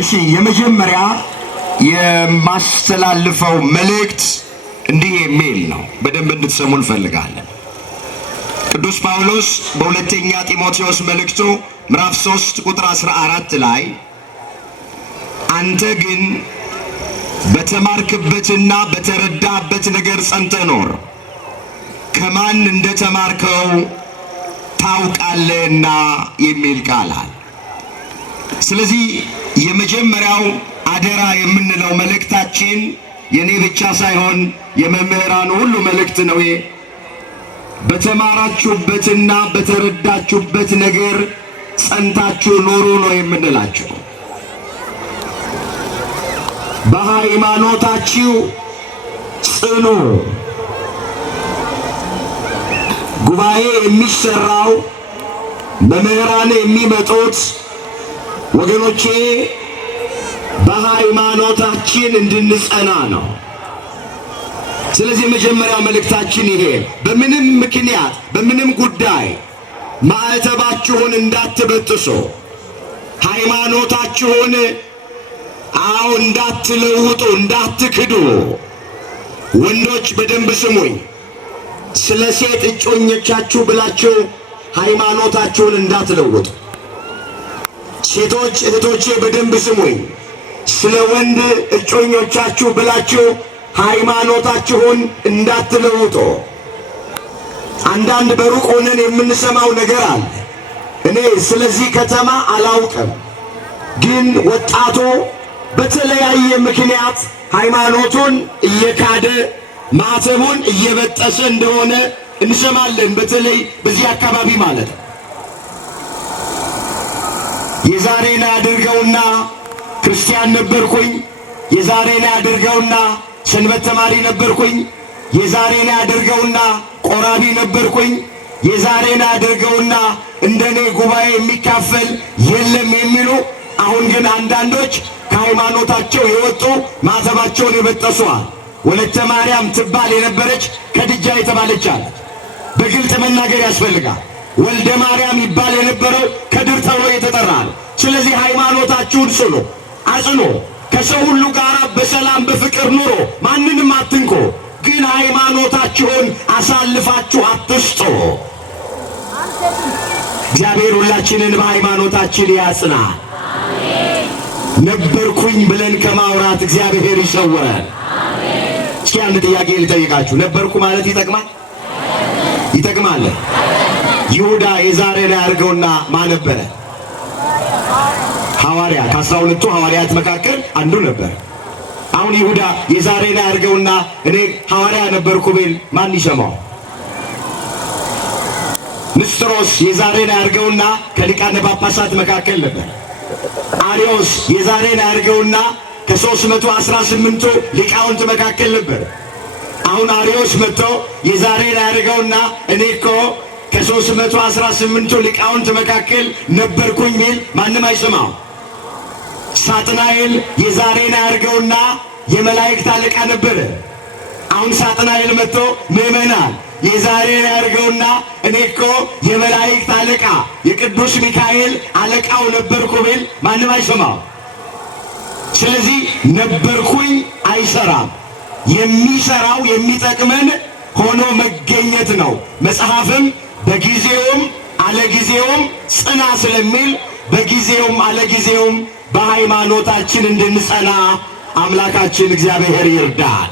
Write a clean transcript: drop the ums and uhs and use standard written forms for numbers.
እሺ የመጀመሪያ የማስተላልፈው መልእክት እንዲህ የሚል ነው። በደንብ እንድትሰሙ እንፈልጋለን። ቅዱስ ጳውሎስ በሁለተኛ ጢሞቴዎስ መልእክቱ ምዕራፍ 3 ቁጥር 14 ላይ አንተ ግን በተማርክበትና በተረዳበት ነገር ጸንተህ ኖር፣ ከማን እንደተማርከው ታውቃለህና የሚል ቃል አለ። ስለዚህ የመጀመሪያው አደራ የምንለው መልእክታችን የኔ ብቻ ሳይሆን የመምህራኑ ሁሉ መልእክት ነው። በተማራችሁበትና በተረዳችሁበት ነገር ጸንታችሁ ኑሩ ነው የምንላችሁ። በሃይማኖታችሁ ጽኑ። ጉባኤ የሚሰራው መምህራን የሚመጡት ወገኖቼ በሃይማኖታችን እንድንጸና ነው። ስለዚህ የመጀመሪያው መልእክታችን ይሄ፣ በምንም ምክንያት በምንም ጉዳይ ማዕተባችሁን እንዳትበጥሱ፣ ሃይማኖታችሁን እንዳትለውጡ፣ እንዳትክዱ። ወንዶች በደንብ ስሙኝ። ስለ ሴት እጮኞቻችሁ ብላችሁ ሃይማኖታችሁን እንዳትለውጡ። ሴቶች እህቶቼ በደንብ ስሙኝ። ስለ ወንድ እጮኞቻችሁ ብላችሁ ሃይማኖታችሁን እንዳትለውጡ። አንዳንድ በሩቅ ሆነን የምንሰማው ነገር አለ። እኔ ስለዚህ ከተማ አላውቅም፣ ግን ወጣቱ በተለያየ ምክንያት ሃይማኖቱን እየካደ ማዕተቡን እየበጠሰ እንደሆነ እንሰማለን። በተለይ በዚህ አካባቢ ማለት ነው። የዛሬን አድርገውና ክርስቲያን ነበርኩኝ፣ የዛሬን አድርገውና ሰንበት ተማሪ ነበርኩኝ፣ የዛሬን አድርገውና ቆራቢ ነበርኩኝ፣ የዛሬን አድርገውና እንደኔ ጉባኤ የሚካፈል የለም የሚሉ አሁን ግን አንዳንዶች ከሃይማኖታቸው የወጡ ማዕተባቸውን የበጠሱዋል። ወለተ ማርያም ትባል የነበረች ከድጃ የተባለች አለች። በግልጥ መናገር ያስፈልጋል። ወልደ ማርያም ይባል የነበረው ከድር ተብሎ የተጠራ ነው። ስለዚህ ሃይማኖታችሁን ጽኑ፣ አጽኑ። ከሰው ሁሉ ጋር በሰላም በፍቅር ኑሮ፣ ማንንም አትንኮ፣ ግን ሃይማኖታችሁን አሳልፋችሁ አትስጡ። እግዚአብሔር ሁላችንን በሃይማኖታችን ያጽና። ነበርኩኝ ብለን ከማውራት እግዚአብሔር ይሰውረን። እስኪ አንድ ጥያቄ ልጠይቃችሁ። ነበርኩ ማለት ይጠቅማል? ይጠቅማል? ይሁዳ የዛሬን ያድርገውና ማን ነበረ? ሐዋርያ። ከ12ቱ ሐዋርያት መካከል አንዱ ነበር። አሁን ይሁዳ የዛሬን ያድርገውና እኔ ሐዋርያ ነበርኩ ቢል ማን ይሰማው? ንስጥሮስ የዛሬን ያድርገውና ከሊቃነ ጳጳሳት መካከል ነበር። አርዮስ የዛሬን ያድርገውና ከ318ቱ ሊቃውንት መካከል ነበር። አሁን አርዮስ መጥቶ የዛሬን ያድርገውና እኔ እኮ ከ318ቱ ሊቃውንት መካከል ነበርኩኝ ቢል ማንም አይሰማው። ሳጥናኤል የዛሬን ያድርገውና የመላእክት አለቃ ነበር። አሁን ሳጥናኤል መጥቶ ምዕመናን የዛሬን ያድርገውና እኔ እኮ የመላእክት አለቃ የቅዱስ ሚካኤል አለቃው ነበርኩ ቢል ማንም አይሰማው። ስለዚህ ነበርኩኝ አይሰራም። የሚሰራው የሚጠቅመን ሆኖ መገኘት ነው። መጽሐፍም በጊዜውም አለጊዜውም ጽና ስለሚል በጊዜውም አለጊዜውም በሃይማኖታችን እንድንጸና አምላካችን እግዚአብሔር ይርዳል።